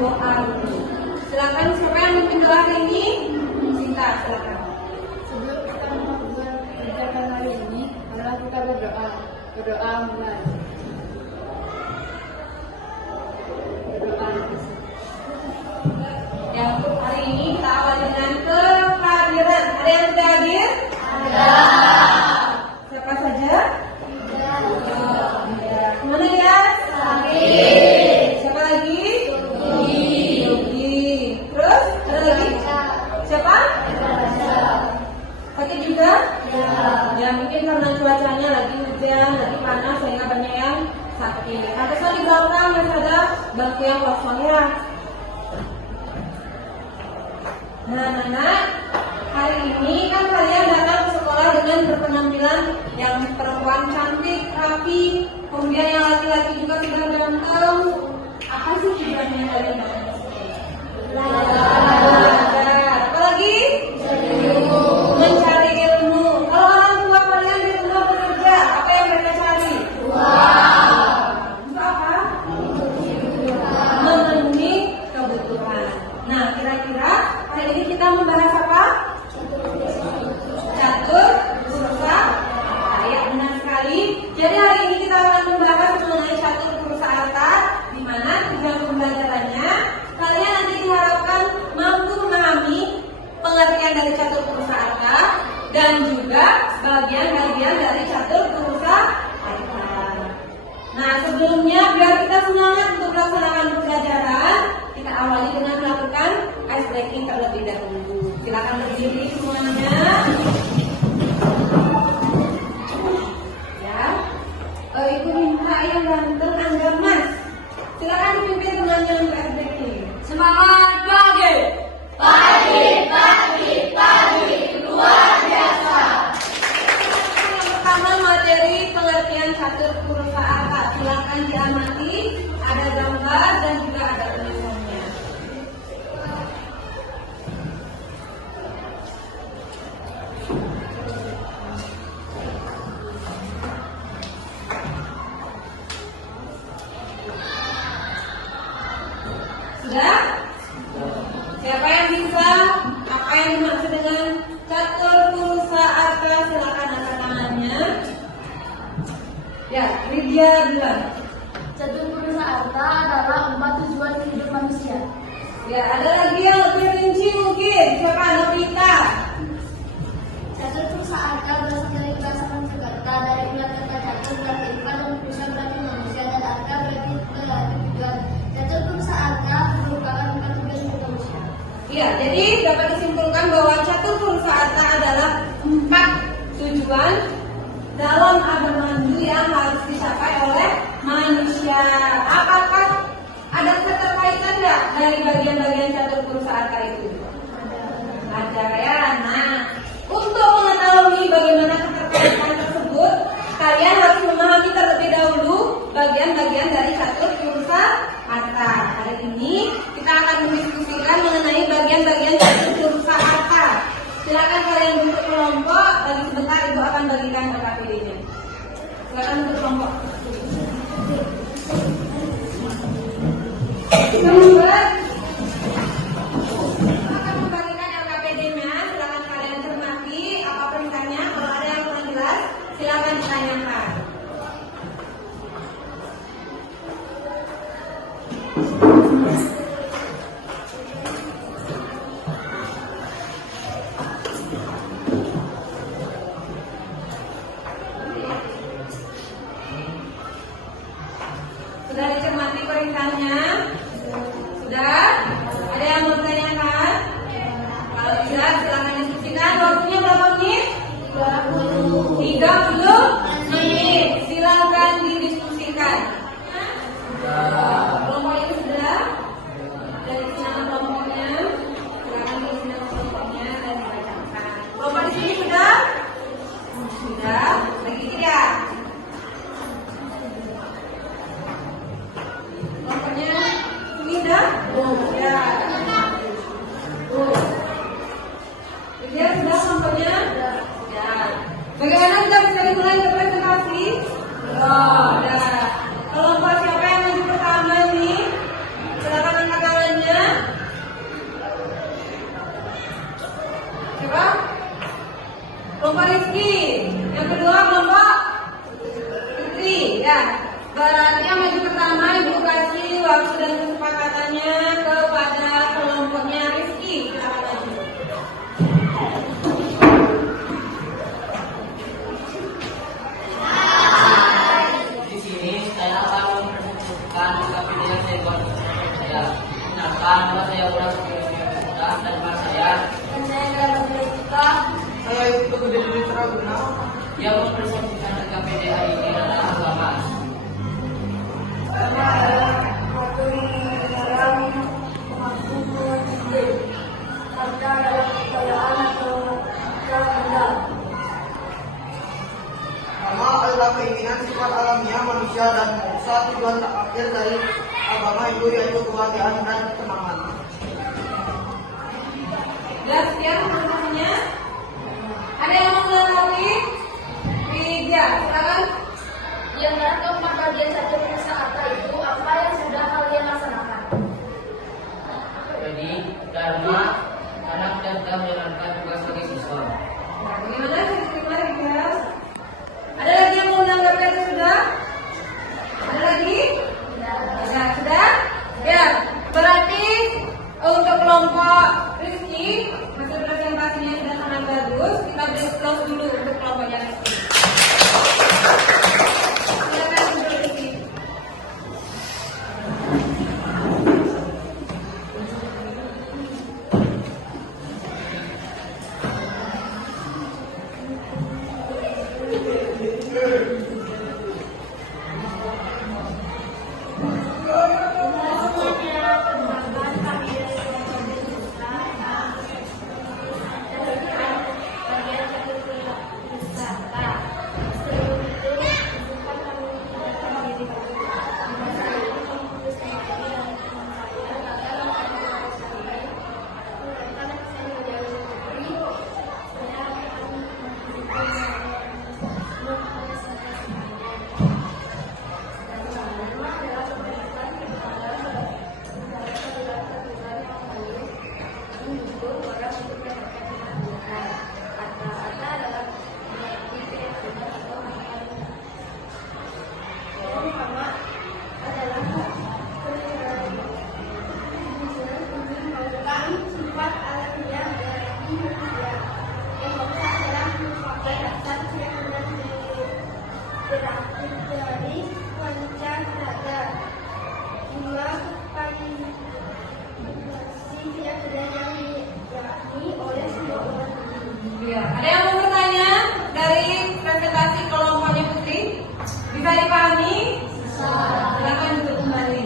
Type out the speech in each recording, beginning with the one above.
doa dulu. Silakan siapa yang memimpin doa hari ini? Sinta, silakan. Sebelum kita membuat kegiatan hari ini, marilah kita berdoa. Berdoa mulai. Berdoa. Ya, untuk hari ini kita awali dengan kehadiran. Ada yang sudah hadir? Ada. Siapa saja? Ada. Mana ya? Sakit. Siapa lagi? Yogi. Terus ada lagi? Siapa? Sakit juga? Ya, mungkin karena cuacanya lagi hujan, lagi panas sehingga banyak yang sakit. Pantesan di belakang masih ada bangku yang kosong ya. Nah, anak, hari ini kan kalian datang ke sekolah dengan berpenampilan yang perempuan cantik, rapi, kemudian yang laki-laki juga sudah ganteng. Apa sih tujuannya kalian datang ke sekolah? Belajar. Apa lagi? Mencari ilmu. Kalau orang tua kalian di rumah bekerja, apa yang mereka cari? Untuk apa? Memenuhi kebutuhan. Nah, kira-kira hari ini kita membahas apa? Catur Purusa Arta. Ya, benar sekali. Jadi hari ini kita akan membahas mengenai catur Purusa Arta, di mana tujuan pembelajarannya kalian nanti diharapkan mampu memahami pengertian dari catur Purusa Arta dan juga bagian-bagian dari catur Purusa Arta. Nah, sebelumnya biar kita semangat untuk melaksanakan pembelajaran, kita awali dengan melakukan ice breaking terlebih dahulu. Silakan berdiri semuanya. Ya. Ibu minta yang ganteng Angga Mas. Silakan dipimpin temannya untuk ice breaking. Semangat pagi. Pagi, luar biasa. Yang pertama materi pengertian catur Purusa Arta. Silakan diamati. Ada gambar dan juga ada tulisannya. Sudah? Siapa yang bisa? Apa yang dimaksud dengan catur Purusa Arta? Silakan angkat tangannya. Ya, Lydia duluan. Catur Purusa Arta adalah 4 tujuan hidup manusia. Ya, ada lagi yang lebih rinci mungkin. Siapa? Novita. Catur Purusa Arta berasal dari bahasa Sanskerta, dari ulat kata catur berarti empat dan purusa berarti manusia dan arta berarti tujuan. Catur Purusa Arta merupakan 4 tujuan hidup manusia. Iya, jadi dapat disimpulkan bahwa catur Purusa Arta adalah 4 tujuan dalam abad yang harus dicapai oleh manusia. Apakah ada keterkaitan nggak dari bagian-bagian catur Purusa Arta itu? Ada ya. Nah, untuk mengetahui bagaimana keterkaitan tersebut, kalian harus memahami terlebih dahulu bagian-bagian dari catur Purusa Arta. Hari ini kita akan mendiskusikan mengenai bagian-bagian catur Purusa Arta. Silakan kalian bentuk kelompok. Bagi sebentar ibu akan bagikan KPD-nya. Silakan bentuk kelompok. Kemudian akan membagikan LKPD-nya. Silakan kalian cermati apa perintahnya. Kalau ada yang kurang jelas, silakan ditanyakan. Sudah dicermati perintahnya? Sudah? Ada yang mau ditanyakan? Kalau tidak, silakan diskusikan. Waktunya berapa menit? 30 menit. Silakan didiskusikan. Kelompok ini sudah? Dari nama kelompoknya? Silakan diisi nama kelompoknya dan dibacakan. Kelompok di sini sudah? Sudah? Lagi tidak? Kelompoknya sudah? Ya. Dia sudah kelompoknya? Ya. Bagaimana kita bisa dimulai untuk presentasi? Sudah. Kelompok siapa yang maju pertama? tapi dia saya buat saya. Kenapa? Karena saya udah sudah dan mas saya. Dan saya dapat bersuka. Saya itu gede di Teraguna. Yang mempresentasikan KPD hari ini adalah agama. Karena adalah satu dalam kemampuan hidup. Harta adalah kekayaan atau benda. Agama adalah keinginan sifat alamiah manusia dan moksa tujuan terakhir dari agama itu yaitu kebahagiaan dan ketenangan. Sudah sekian pertanyaannya. Ada yang mau melengkapi? Tiga, silakan. Yang keempat bagian satu kata itu apa yang sudah kalian laksanakan? Jadi dharma anak dan kita menjalankan tugas sebagai siswa. Nah, bagaimana diterima guys? Ada lagi yang mau menanggapi atau sudah? Ada lagi? Ya, sudah? Ya, berarti untuk kelompok Rizky hasil presentasinya sudah sangat bagus. Kita beri applause dulu untuk kelompoknya Rizky. Silakan untuk Rizky. Ya, ada yang mau bertanya dari presentasi kelompoknya Putri? Bisa dipahami? Silakan duduk kembali.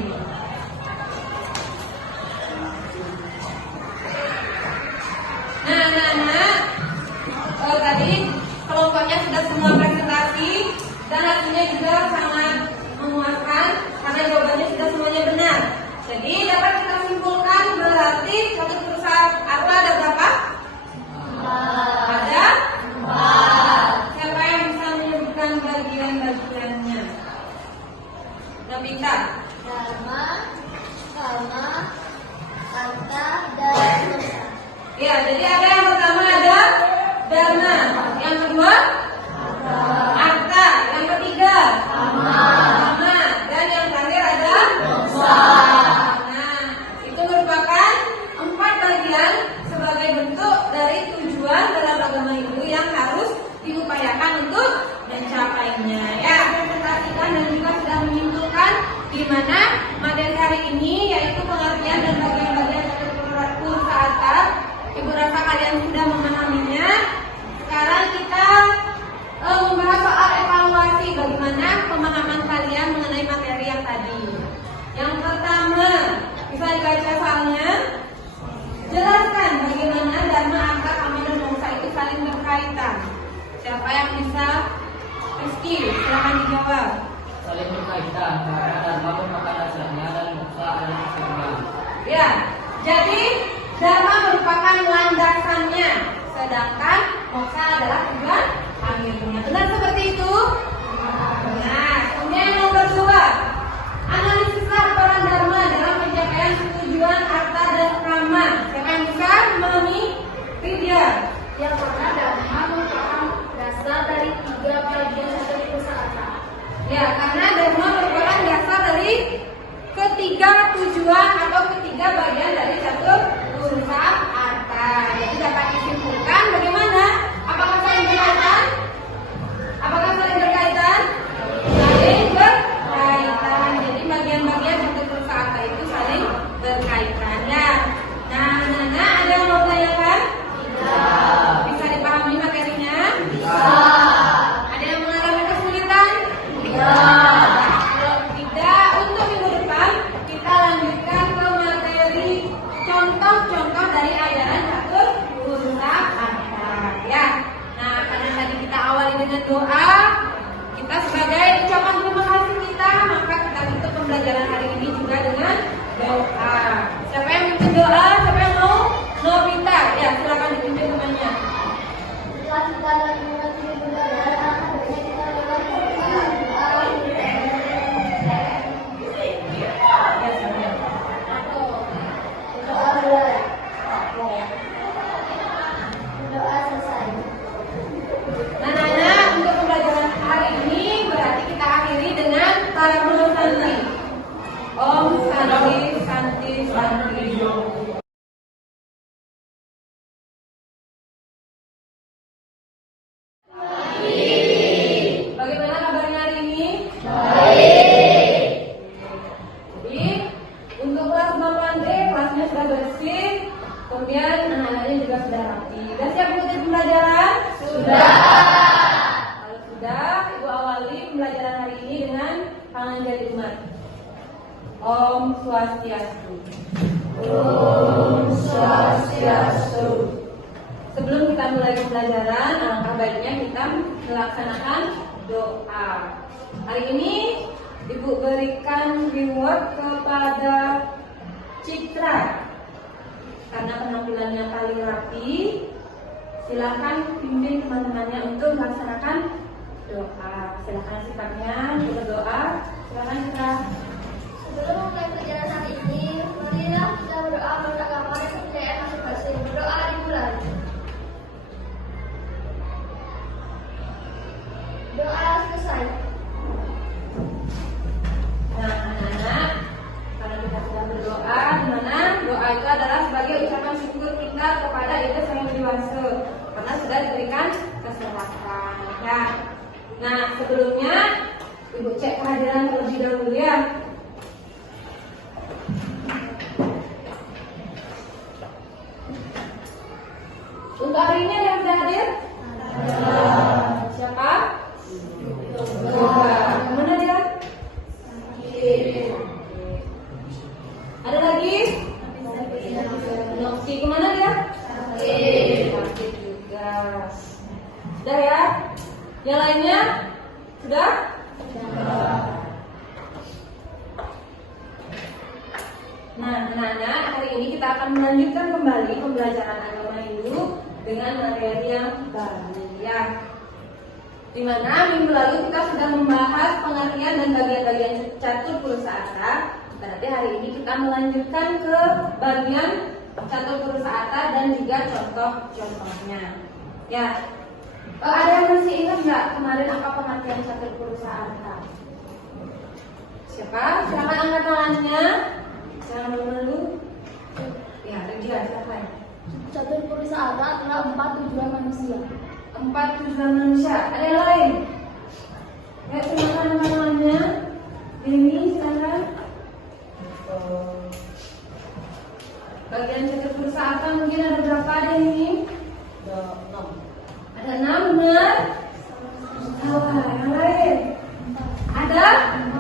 Nah, tadi kelompoknya sudah semua presentasi dan hasilnya juga sangat memuaskan karena jawabannya sudah semuanya benar. Jadi dapat kita simpulkan berarti satu perusahaan apa ada berapa? Ada? Siapa yang bisa menyebutkan bagian-bagiannya? Nabita. Dharma, karma, harta, dan dosa. Ya, jadi ada yang pertama ada dharma, yang kedua harta, yang ketiga karma, dan yang terakhir ada dosa. Nah, itu merupakan 4 bagian sebagai bentuk dari tujuan dalam agama itu yang harus diupayakan untuk mencapainya. Ya, presentasikan dan juga sudah menyimpulkan di mana materi hari ini yaitu pengertian dan bagian-bagian dari perusahaan. Ibu rasa kalian sudah memahaminya. Sekarang kita membahas soal evaluasi bagaimana pemahaman kalian mengenai materi yang tadi. Yang pertama, bisa dibaca soalnya. Jelaskan bagaimana dharma, harta, karma, dan dosa itu saling berkaitan. Siapa yang bisa? Rizky, silakan dijawab. Saling berkaitan karena dharma merupakan dasarnya dan moksa adalah hasilnya. Ya, jadi dharma merupakan landasannya, sedangkan moksa adalah tujuan akhirnya. Benar seperti itu? Nah, kemudian yang nomor 2, analisislah peran dharma dalam pencapaian tujuan harta dan karma. Siapa yang bisa memahami? Vidya. Yang karena dharma merupakan dasar dari 3 bagian satu perusahaan. Ya, karena dharma merupakan dasar dari ketiga tujuan atau ketiga bagian dari satu urusan harta. Jadi dapat disimpulkan bagaimana? Apakah saling berkaitan? Apakah saling berkaitan? Saling berkaitan. Jadi bagian-bagian satu hari ini juga dengan doa. Siapa yang mimpin doa? Siapa yang mau? Novita. Ya, silakan dipimpin temannya. Setelah kita dan mengerti budaya dan akhirnya kita melakukan doa. Ya, silakan. Doa mulai. Doa selesai. Nah, Nana, untuk pembelajaran hari ini berarti kita akhiri dengan para guru santri. Om Santi, Santi, Santi. Bagaimana kabarnya hari ini? Baik. Jadi untuk kelas Bapak kelasnya sudah bersih, kemudian anak-anaknya juga sudah rapi. Sudah siap mengikuti pembelajaran? Sudah. Kalau sudah, Ibu awali pembelajaran hari ini dengan panganjali umat. Om Swastiastu. Om Swastiastu. Sebelum kita mulai pembelajaran, alangkah baiknya kita melaksanakan doa. Hari ini Ibu berikan reward kepada Citra karena penampilannya paling rapi. Silakan pimpin teman-temannya untuk melaksanakan doa. Silakan sikapnya berdoa. Silakan Citra. Sebelum memulai pelajaran hari ini, marilah kita berdoa kepada kepercayaan masing-masing. Berdoa dimulai. Doa selesai. Nah, anak-anak, karena kita sudah berdoa, di mana doa itu adalah sebagai ucapan syukur kita kepada Ibu Sang Yang Dewasa karena sudah diberikan kesehatan. Ya. Nah, sebelumnya Ibu cek kehadiran terlebih dahulu ya. Untuk hari ini ada yang sudah hadir? Siapa? Mana dia? Ada lagi? Noksi kemana dia? Sakit juga. Sudah ya? Yang lainnya? Sudah? Nah, anak-anak, hari ini kita akan melanjutkan kembali pembelajaran agama Hindu dengan materi yang baru ya. Di mana minggu lalu kita sudah membahas pengertian dan bagian-bagian catur purusa arta. Berarti hari ini kita melanjutkan ke bagian catur purusa arta dan juga contoh-contohnya. Ya, ada yang masih ingat nggak kemarin apa pengertian catur purusa arta? Siapa? Silakan angkat tangannya. Jangan dulu. Ya, ada dia. Siapa? Catur purusa arta adalah 4 tujuan manusia. 4 tujuan manusia. Ada yang lain? Ya, silakan angkat tangannya. Ini silakan. Bagian catur purusa arta mungkin ada berapa ada ini? 6. Ada 6 benar? Salah. Yang lain? Ada?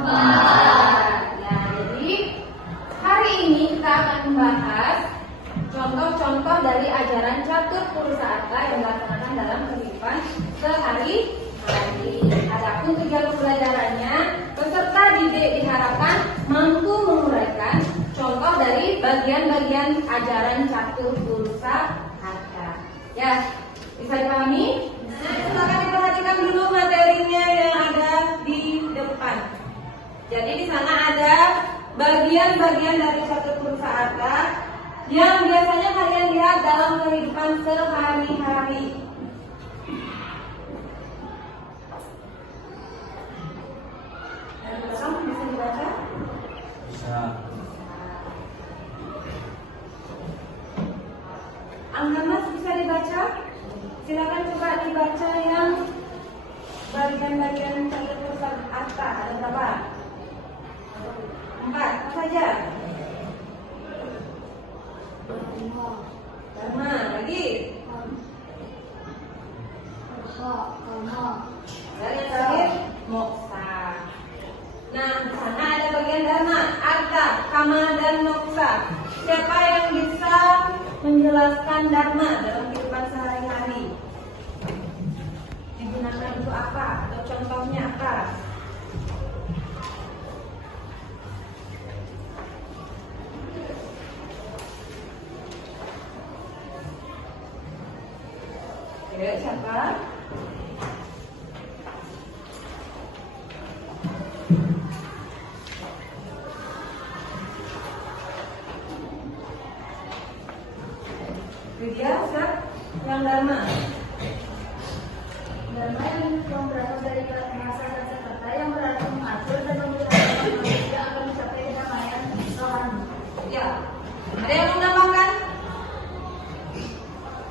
4. Ya, jadi hari ini kita akan membahas contoh-contoh dari ajaran catur purusa arta yang dilaksanakan dalam kehidupan sehari-hari. Adapun tujuan pembelajarannya, peserta didik diharapkan mampu menguraikan contoh dari bagian-bagian ajaran catur purusa arta. Ya, bisa dipahami? Nah, silakan diperhatikan dulu materinya yang ada di depan. Jadi di sana ada bagian-bagian dari catur purusa arta yang biasanya kalian lihat dalam kehidupan sehari-hari. Dan belakang bisa dibaca? Bisa. Anggamas bisa dibaca? Silakan coba dibaca yang bagian-bagian catur purusa arta. Ada berapa? 4 apa saja? Dharma, lagi. Dan yang terakhir moksa. Nah, di sana ada bagian dharma, arta, kama dan moksa. Siapa yang bisa menjelaskan dharma dalam kehidupan sehari-hari? Digunakan untuk apa? Atau contohnya apa? Oke, siapa? Widya, siap? Yang Dharma. Dharma yang berasal dari bahasa Sanskerta yang berarti mengatur dan memudahkan manusia akan mencapai kedamaian rohani. Ya. Ada yang menambahkan?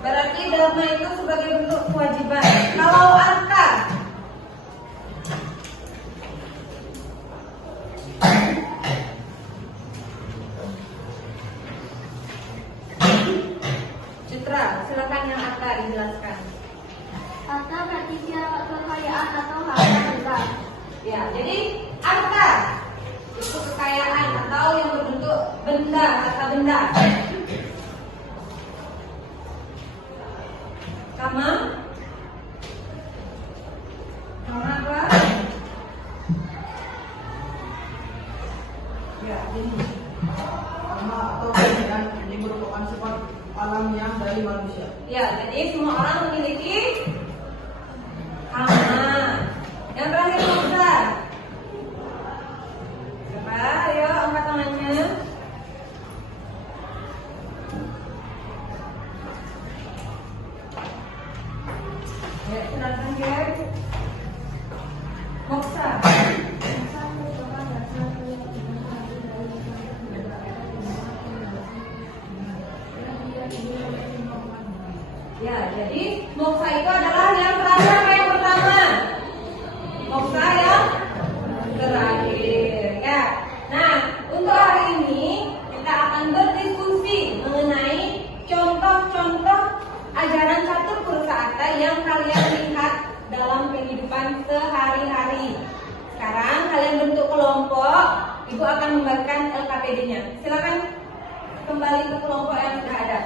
Berarti Dharma itu sebagai bentuk kewajiban. Kalau Arka, Citra, silakan yang Arka dijelaskan. Harta berarti kekayaan atau harta benda. Ya, jadi harta itu kekayaan atau yang berbentuk benda, harta benda. Kama? Kama apa? Ya, ini. Karma atau kekayaan ini merupakan sifat alamiah dari manusia. Ya, jadi semua orang memiliki kama. Yang terakhir Musa. Siapa? Ayo angkat tangannya. Ya, silakan Ger. Moksa. Ya, jadi moksa itu adalah yang terakhir apa yang pertama? Moksa yang terakhir. Ya. Nah, untuk hari ini kita akan berdiskusi mengenai contoh-contoh ajaran catur Purusaarta yang kalian lihat dalam kehidupan sehari-hari. Sekarang kalian bentuk kelompok, Ibu akan membagikan LKPD-nya. Silakan kembali ke kelompok yang sudah ada.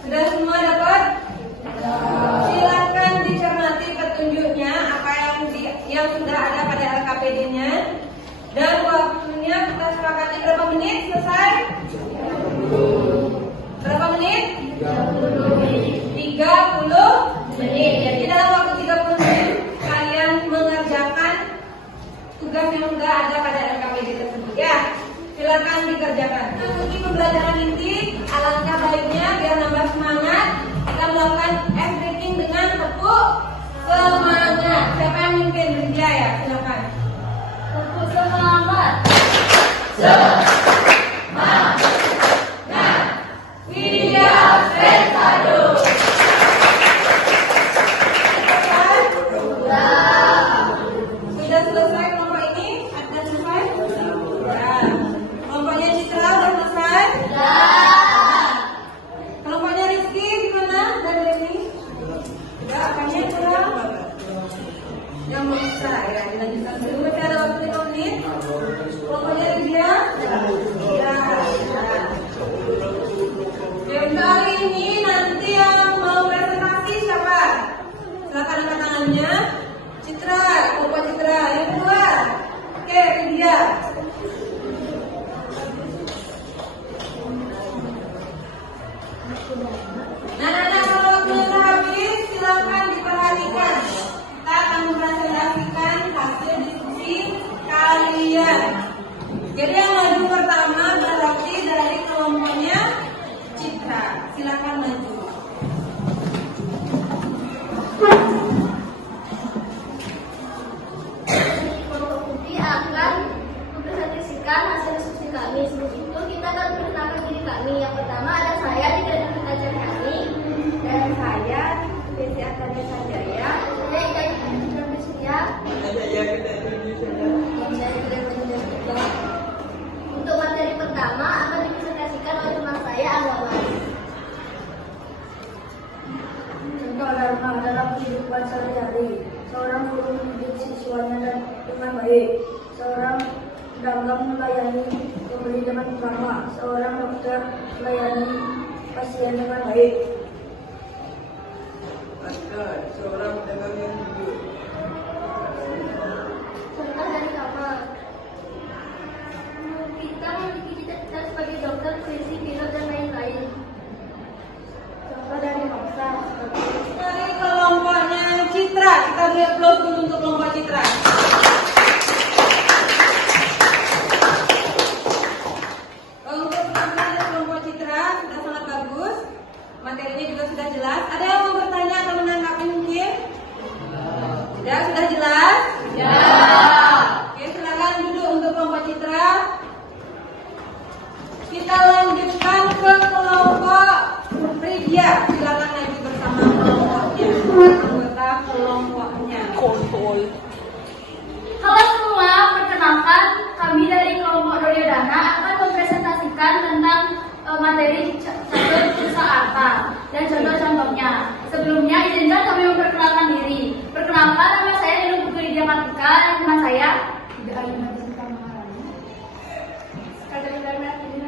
Sudah semua dapat? Silakan dicermati petunjuknya apa yang sudah ada pada LKPD-nya. Dan waktunya kita sepakati berapa menit selesai? Berapa menit? 30 menit. Jadi dalam waktu 30 menit kalian mengerjakan tugas yang sudah ada pada LKPD tersebut ya. Silakan dikerjakan. Mengikuti pembelajaran inti, alangkah baiknya biar nambah semangat kita melakukan everything dengan tepuk semangat. Siapa yang mimpin? Widya ya, silakan. Tepuk semangat. Widya Sensado. namanya Citra, kelompok Citra. Yang kedua, oke, Widya. Nah, kalau waktunya sudah habis, silakan diperhatikan. Kita akan mempresentasikan hasil diskusi kalian. Jadi yang maju pertama berarti dari kelompoknya Citra. Silakan maju. Kelompok putih akan mempresentasikan hasil diskusi kami. Sebelum itu kita akan perkenalkan diri kami. Yang pertama ada saya di dalam pengajar kami, dan saya Desi Artania Sanjaya. Saya Ika Indonesia. Untuk materi pertama akan dipresentasikan oleh teman saya Agama. Contoh dharma dalam kehidupan sehari-hari. Seorang guru mendidik siswanya dengan baik. Seorang dagang melayani pembeli dengan ramah. Seorang dokter melayani pasien dengan baik. Seorang pedagang yang jujur. Contoh dari kamar. Kita memiliki cita-cita sebagai dokter, polisi, pilot, dan lain-lain. Contoh dari bangsa. Dari kelompoknya Citra, kita beri aplaus dulu untuk kelompok Citra. Untuk penampilan dari kelompok Citra sudah sangat bagus. Materinya juga sudah jelas. Ada yang mau bertanya atau menanggapi mungkin? Sudah jelas? Ya. Oke, silakan duduk untuk kelompok Citra. Kita lanjutkan ke kelompok Ridya. Silakan maju bersama kelompoknya, anggota kelompoknya. Halo semua, perkenalkan kami dari kelompok Duryodhana akan mempresentasikan tentang materi catur pulsa arta dan contoh-contohnya. Sebelumnya izinkan kami memperkenalkan diri. Perkenalkan, nama saya Nilu Putri Ridya Kartika dan teman saya dengan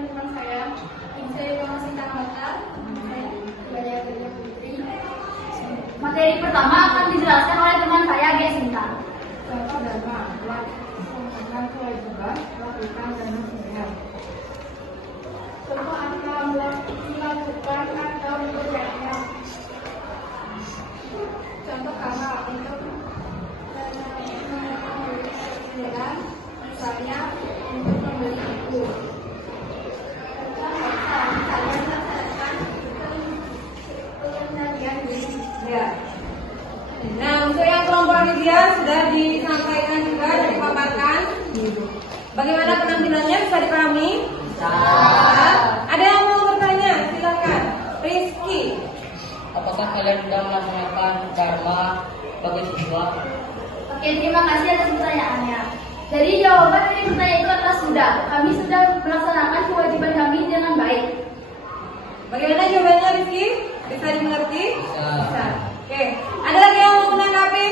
teman saya Saya Sinta Mata. Materi pertama akan dijelaskan oleh teman saya Gesinta. Contoh dharma melakukan kewajiban, melakukan dan sehat. Contoh arta melakukan atau bekerjanya. Contoh karma untuk melakukan misalnya untuk membeli buku. Contoh harta, misalnya melaksanakan pengendalian diri. Ya. Nah, untuk yang kelompok Ridya sudah disampaikan juga dan dipaparkan. Bagaimana penampilannya, bisa dipahami? Ada yang mau bertanya? Silakan. Rizky. Apakah kalian sudah melaksanakan dharma bagi siswa? Oke, terima kasih atas pertanyaannya. Jadi jawaban dari pertanyaan itu adalah sudah. Kami sudah melaksanakan kewajiban kami dengan baik. Bagaimana jawabannya, Rizky? Bisa dimengerti? Bisa. Oke. Ada lagi yang mau menanggapi?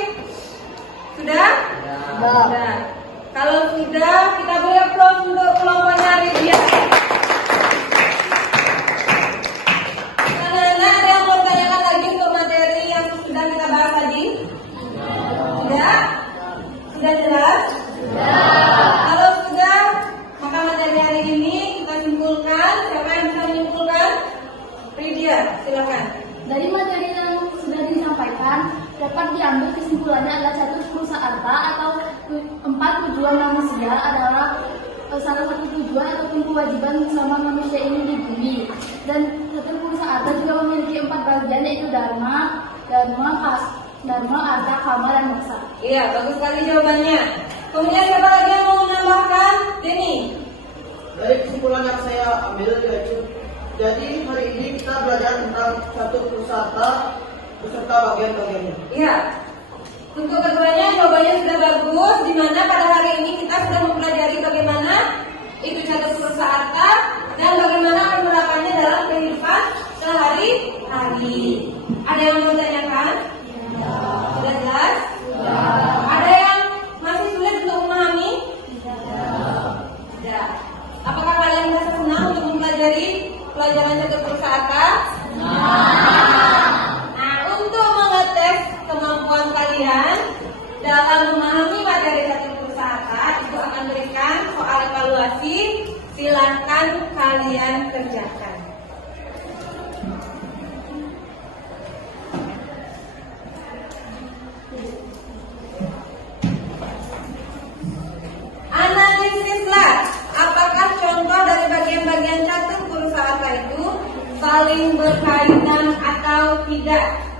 Sudah? Sudah. Kalau sudah, kita beri aplaus untuk kelompoknya Ridya. Anak-anak, ada yang mau tanyakan lagi untuk materi yang sudah kita bahas tadi? Sudah? Sudah jelas? Kalau sudah, maka materi hari ini kita simpulkan. Siapa yang bisa menyimpulkan? Ridya, silakan. Dari materi yang sudah disampaikan, dapat diambil kesimpulannya adalah catur pulsa arta atau 4 tujuan manusia adalah salah satu tujuan ataupun kewajiban bersama manusia ini di bumi. Dan catur pulsa arta juga memiliki 4 bagian, yaitu dharma, arta, kama, dan moksa. Iya, bagus sekali jawabannya. Kemudian siapa lagi yang mau menambahkan? Denny. Dari kesimpulan yang saya ambil yaitu, jadi hari ini kita belajar tentang catur pulsa beserta bagian-bagiannya. Iya. Untuk keduanya jawabannya sudah bagus, di mana pada hari ini kita sudah mempelajari bagaimana itu catur pulsa arta dan bagaimana penerapannya dalam kehidupan sehari-hari. Ada yang mau ditanyakan? Sudah jelas? Ada yang masih sulit untuk memahami? Tidak. Apakah kalian merasa senang untuk mempelajari pelajaran catur pulsa arta? Nah, untuk mengetes kemampuan kalian kalian dalam memahami materi catur pusaka itu akan berikan soal evaluasi. Silakan kalian kerjakan. Analisislah apakah contoh dari bagian-bagian catur pusaka itu saling berkaitan atau tidak.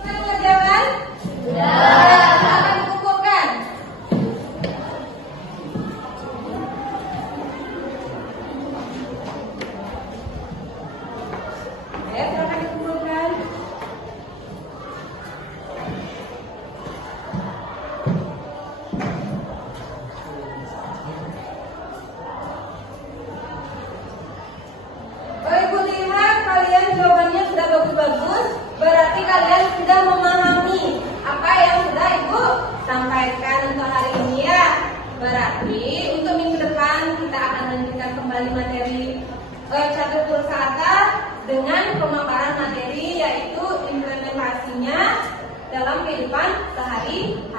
Sudah mengerjakan? Sudah. Akan dikumpulkan. Ya, silakan dikumpulkan. Ibu lihat kalian jawabannya sudah bagus-bagus, berarti kalian sudah memahami apa yang sudah Ibu sampaikan untuk hari ini ya. Berarti untuk minggu depan kita akan lanjutkan kembali materi catur pusaka dengan pemaparan materi yaitu implementasinya dalam kehidupan sehari-hari.